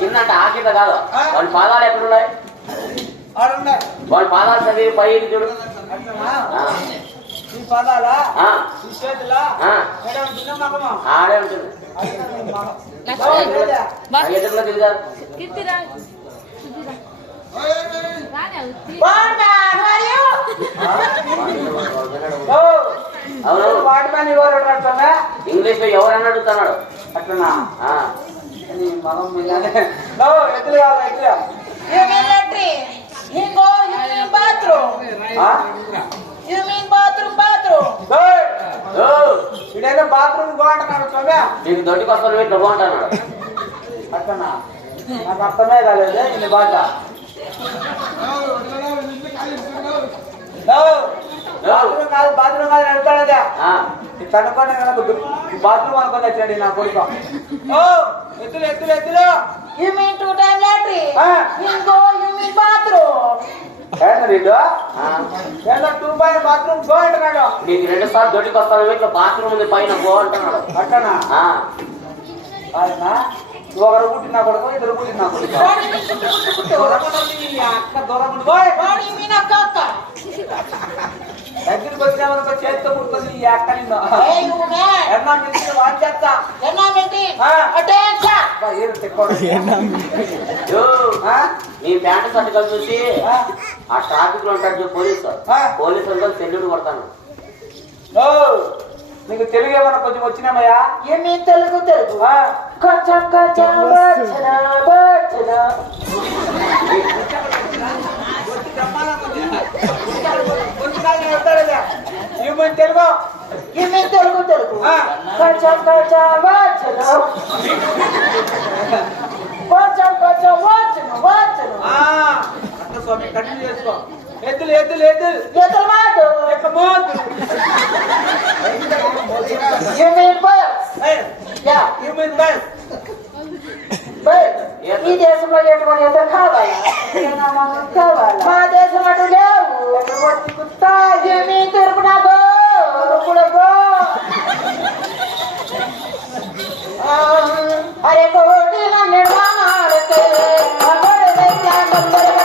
కిందంట ఆ కింద కాదు. వాళ్ళ పాదాలు ఎక్కడున్నాయి? వాళ్ళ పాదాలు చదివి పైకి చూడు. ఆడే ఉంటుంది. ఎదురులో తిరిగారు. ఇంగ్లీష్ లో ఎవరన్నా అడుగుతున్నాడు అట్లనా? ఎత్తులు కావాలి ఇడైనా బాత్రూమ్ బాగుంటున్నాడు స్వామి. నీకు దొడ్డికి వస్తాను ఇట్లా బాగుంటున్నాడు అట్లనా? నాకు అర్థమే కాలేదు ఇది బాధ. బాత్రూమ్ కాదు అడుగుతాడా కనుక్కోండి. బాత్రూమ్ అనుకుని వచ్చాడు నా కొడుకు. ఎత్తులు ఎత్తులు ఎత్తులు. బాత్రూమ్ గో అంటున్నాడు. నీకు 2 సార్లు దొడ్డికి వస్తాను ఇట్లా బాత్రూమ్ ఉంది పైన గో అంటున్నాడు. అట్టనా? ఒకరు పుట్టిన నా కొడుకు, ఇద్దరు పుట్టిన నా కొడుకు. దగ్గరికి వచ్చినామనుకో చేతితో పుట్టుకొని ఈ అక్క నిన్ను వాచేస్తా. నీ ప్యాంటు సర్టికల్ చూసి ఆ ట్రాఫిక్ లో ఉంటాడు పోలీసు అంతా సెల్యూట్ కొడతాను. నీకు తెలుగు ఏమన్నా కొంచెం వచ్చినామయ్యా? ఏమి తెలుగు తెలుగు తెలుగు ఏమి తెలుగు తెలుగు స్వామి కంటిన్యూ చేసుకో. ఎద్దులు ఎద్దులు ఎద్దులు ఎదురు మాట ఈ దేశంలో ఎటువంటి ఎదురు కావాలి మా దేశం అటు లేవు. ఏమి తూర్పు నాకు